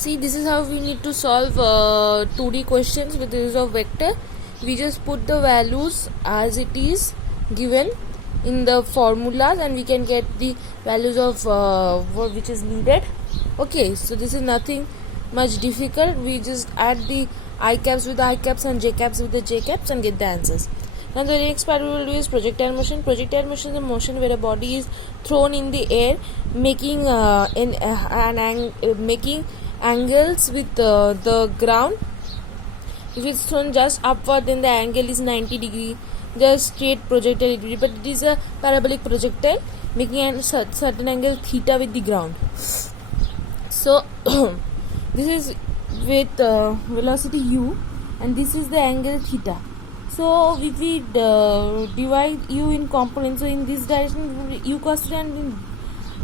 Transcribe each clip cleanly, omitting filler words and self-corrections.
See, this is how we need to solve 2D questions with the use of vector. We just put the values as it is given in the formulas and we can get the values of which is needed. Okay, so this is nothing much difficult. We just add the I caps with the I caps and J caps with the J caps and get the answers. Now the next part we will do is projectile motion. Projectile motion is a motion where a body is thrown in the air, making making angles with the ground. If it's thrown just upward, then the angle is 90 degree, just straight projectile degree. But it is a parabolic projectile, making a certain angle theta with the ground. So this is with velocity u, and this is the angle theta. So if we divide u in components, so in this direction u cos theta, and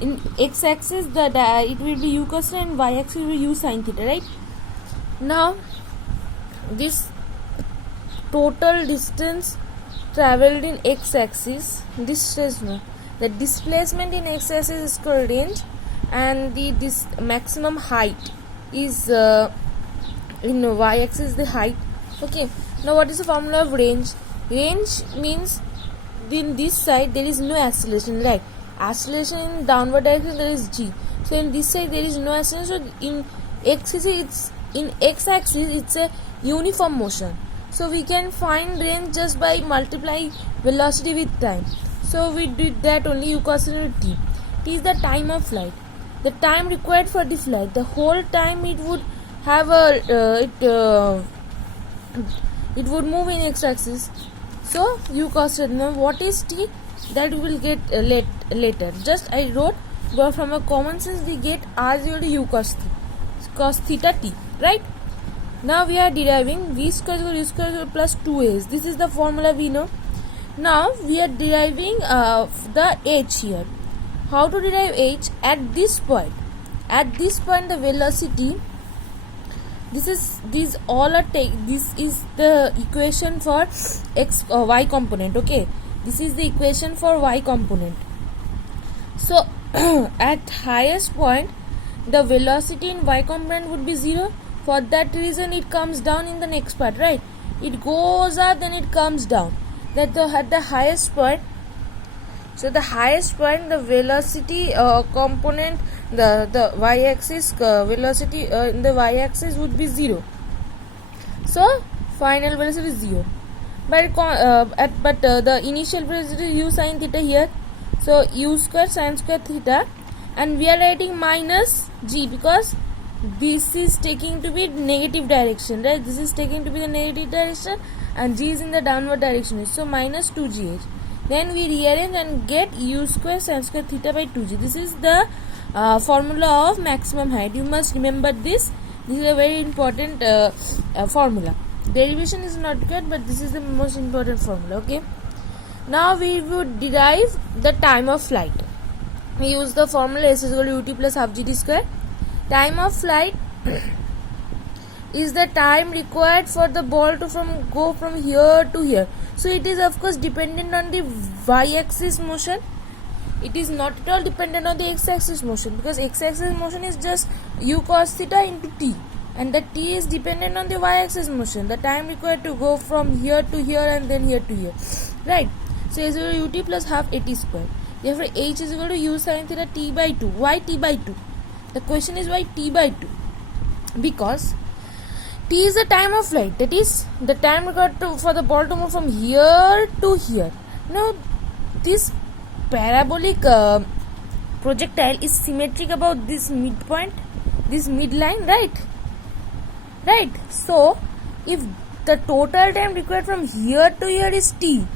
in x-axis it will be u cos theta, and y-axis will be u sin theta, right? Now this total distance travelled in x-axis, the displacement in x-axis is called range, and this maximum height is in y-axis the height. Okay. Now what is the formula of range? Range means in this side there is no acceleration, right? Acceleration in downward direction there is g. So in this side there is no acceleration. So in x-axis it's a uniform motion. So we can find range just by multiplying velocity with time. So we did that only. U cos t. T is the time of flight. The time required for the flight. The whole time it would have it would move in x-axis. So u cos theta. Now what is t? That we will get later. Just I wrote, but from a common sense we get r equal to u cos theta t. Right? Now we are deriving v square equal to u square plus 2a. This is the formula we know. Now we are deriving the h here. How to derive h? At this point. At this point the velocity. This is the equation for y component. Okay, this is the equation for y component. So at highest point the velocity in y component would be 0. For that reason it comes down in the next part, right? It goes up, then it comes down. At the highest point. So the highest point, the velocity component, the y-axis velocity in the y-axis would be 0. So final velocity is 0. But the initial velocity u sin theta here. So u square sin square theta, and we are writing minus g because this is taking to be negative direction, right? This is taking to be the negative direction, and g is in the downward direction. So minus 2gh. Then we rearrange and get u square sin square theta by 2g. This is the formula of maximum height. You must remember this. This is a very important formula. Derivation is not good, but this is the most important formula. Okay. Now we would derive the time of flight. We use the formula s is equal to ut plus half gt square. Time of flight is the time required for the ball to go from here to here. So it is of course dependent on the y-axis motion. It is not at all dependent on the x-axis motion, because x-axis motion is just u cos theta into t, and the t is dependent on the y-axis motion. The time required to go from here to here and then here to here, right? So is equal to ut plus half at square. Therefore h is equal to u sin theta t by 2. Why t by 2? The question is why t by 2? Because t is the time of flight, that is the time required for the ball to move from here to here. Now this parabolic projectile is symmetric about this midpoint, this midline, right? So if the total time required from here to here is t,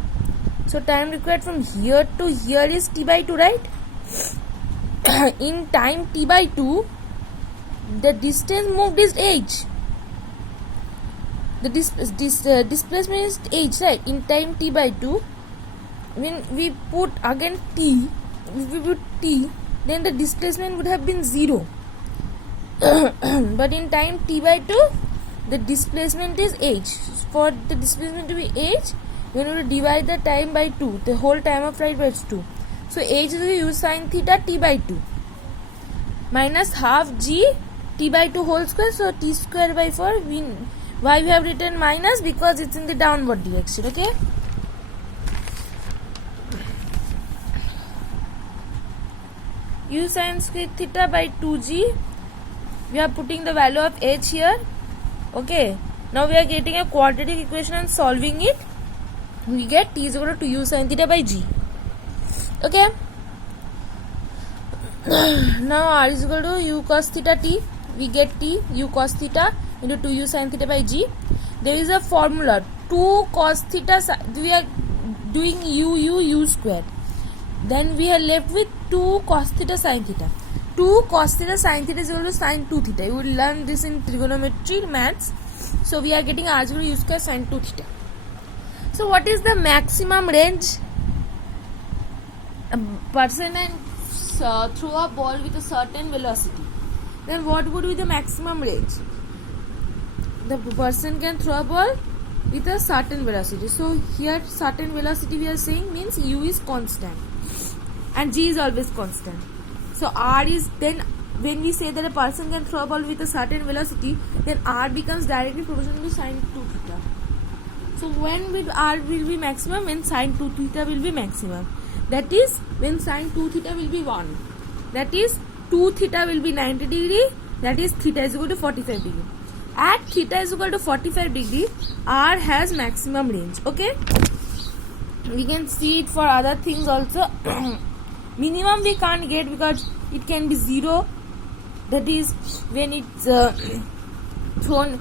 so time required from here to here is t by 2, right? In time t by 2, the distance moved is h. The displacement is h, right? In time t by 2, when we put again t, if we put t, then the displacement would have been 0. But in time t by 2, the displacement is h. For the displacement to be h, we need to divide the time by 2, the whole time of flight by 2. So h is u sin theta t by 2 minus half g t by 2 whole square, so t square by 4. Why we have written minus? Because it's in the downward direction. Okay. U sin square theta by 2g. We are putting the value of h here. Okay. Now we are getting a quadratic equation and solving it. We get t is equal to u sin theta by g. Okay. Now r is equal to u cos theta t. We get t u cos theta into 2u sin theta by g. There is a formula 2 cos theta. We are doing u square. Then we are left with 2 cos theta sin theta. 2 cos theta sin theta is equal to sin 2 theta. You will learn this in trigonometry maths. So we are getting r is equal to u square sin 2 theta. So what is the maximum range? A person can throw a ball with a certain velocity. Then what would be the maximum range? The person can throw a ball with a certain velocity. So here certain velocity we are saying means u is constant and g is always constant. So r is, then when we say that a person can throw a ball with a certain velocity, then r becomes directly proportional to sin 2 theta. So when will r will be maximum? When sin 2 theta will be maximum. That is when sin 2 theta will be 1. That is 2 theta will be 90 degree. That is theta is equal to 45 degree. At theta is equal to 45 degree, r has maximum range. Okay. We can see it for other things also. Minimum we can't get because it can be 0. That is when it's thrown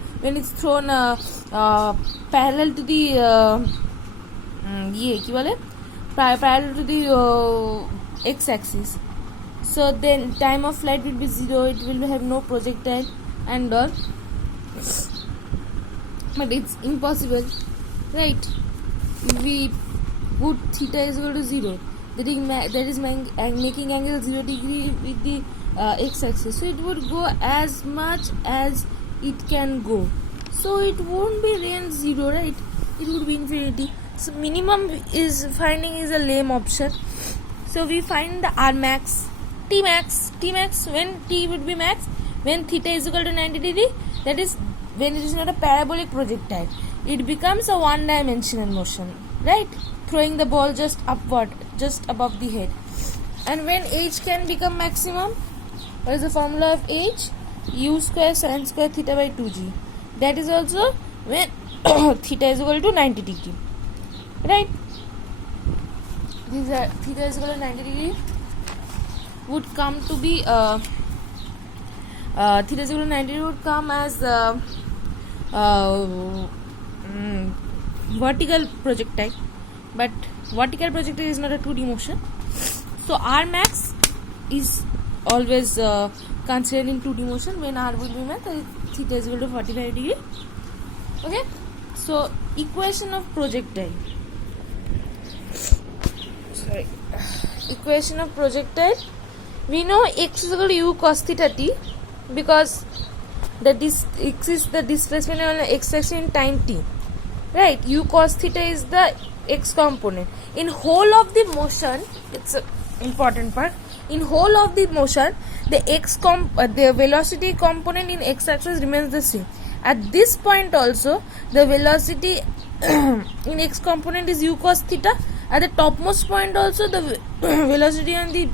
parallel to the parallel to the x-axis. So then time of flight will be 0. It will have no projectile and all. But it's impossible, right? We put theta is equal to 0. That is making angle 0 degree with the x-axis. So it would go as much as it can go. So it won't be range 0, right? It would be infinity. So minimum is finding is a lame option. So we find the r max, t max. When t would be max, when theta is equal to 90 degree. That is when it is not a parabolic projectile. It becomes a one-dimensional motion, right? Throwing the ball just upward, just above the head. And when h can become maximum, what is the formula of h? U square sin square theta by 2g. That is also when theta is equal to 90 degree, right? These are theta is equal to 90 degree would come to be theta is equal to 90 degree would come as vertical projectile. But vertical projectile is not a 2D motion. So r max is always considered in 2D motion. When r will be max, theta is equal to 45 degree. Okay. So equation of projectile. Equation of projectile. We know x is equal to u cos theta t because x is the displacement on the x-axis in time t. Right. U cos theta is the x component. In whole of the motion, it's an important part. In whole of the motion, the the velocity component in x-axis remains the same. At this point also, the velocity in x component is u cos theta. At the topmost point also, the velocity on the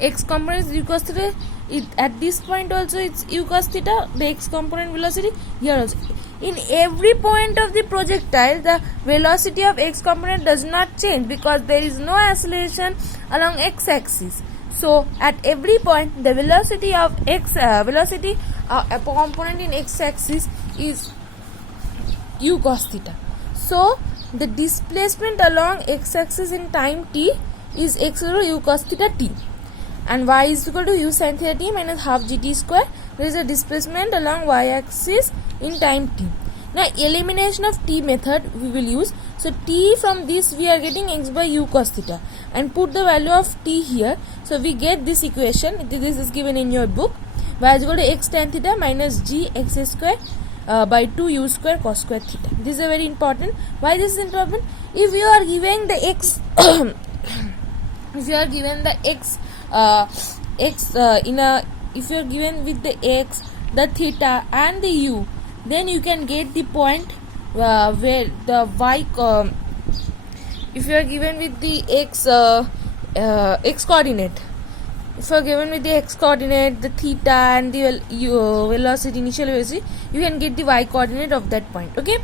x component is u cos theta. At this point also it's u cos theta, the x component velocity. Here also, in every point of the projectile, the velocity of x component does not change because there is no acceleration along x axis. So at every point the velocity of a component in x axis is u cos theta. So the displacement along x axis in time t is x equal to u cos theta t, and y is equal to u sin theta t minus half gt square. There is a displacement along y axis in time t. Now elimination of t method we will use. So t from this we are getting x by u cos theta and put the value of t here. So we get this equation. This is given in your book. Y is equal to x tan theta minus g x square by 2 u square cos square theta. This is a very important. Why this is important? If you are given the x if you are given the x in a if you are given with the x, the theta and the u, then you can get the point where the y if you are given with the x coordinate, if you are given with the x coordinate, the theta and the velocity, initial velocity, you can get the y coordinate of that point. Okay.